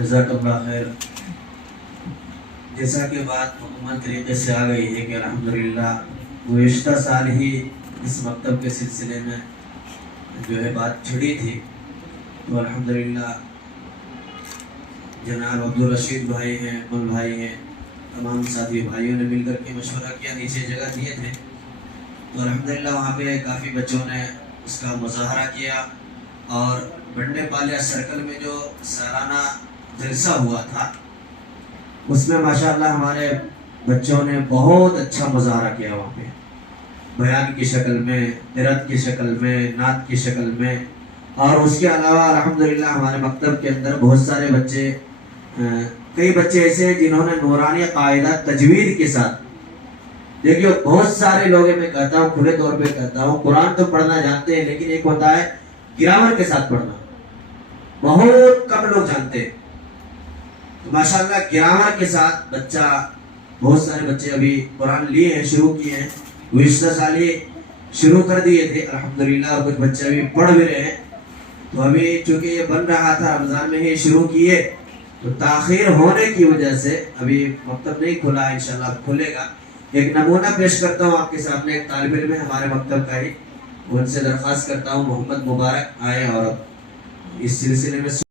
جزاک اللہ خیر. جیسا کہ بات مکمل طریقے سے آ گئی ہے کہ الحمدللہ گزشتہ سال ہی اس مکتب کے سلسلے میں جو ہے بات چھڑی تھی، تو الحمدللہ جناب عبدالرشید بھائی ہیں، مل بھائی ہیں، تمام ساتھی بھائیوں نے مل کر کے مشورہ کیا، نیچے جگہ دیے تھے، تو الحمدللہ وہاں پہ کافی بچوں نے اس کا مظاہرہ کیا. اور بنڈے پالیہ سرکل میں جو سالانہ جلسہ ہوا تھا اس میں ماشاءاللہ ہمارے بچوں نے بہت اچھا مظاہرہ کیا، وہاں پہ بیان کی شکل میں، قرأت کی شکل میں، نعت کی شکل میں. اور اس کے علاوہ الحمدللہ ہمارے مکتب کے اندر بہت سارے بچے، کئی بچے ایسے ہیں جنہوں نے نورانی قاعدہ تجوید کے ساتھ، دیکھیے بہت سارے لوگ، میں کہتا ہوں کھلے طور پہ کہتا ہوں، قرآن تو پڑھنا جانتے ہیں لیکن ایک ہوتا ہے گرامر کے ساتھ پڑھنا، بہت کم لوگ جانتے ہیں. تو ماشاءاللہ گرامر کے ساتھ بچہ، بہت سارے بچے ابھی قرآن لیے ہیں، شروع کیے ہیں، گزشتہ سال ہی شروع کر دیے تھے الحمدللہ، اور کچھ بچے ابھی پڑھ بھی رہے ہیں. تو ابھی چونکہ یہ بن رہا تھا رمضان میں ہی شروع کیے، تو تاخیر ہونے کی وجہ سے ابھی مکتب نہیں کھلا ہے، انشاءاللہ اب کھلے گا. ایک نمونہ پیش کرتا ہوں آپ کے سامنے، ایک طالب علم ہے ہمارے مکتب کا ہی، ان سے درخواست کرتا ہوں محمد مبارک آئے اور اس سلسلے میں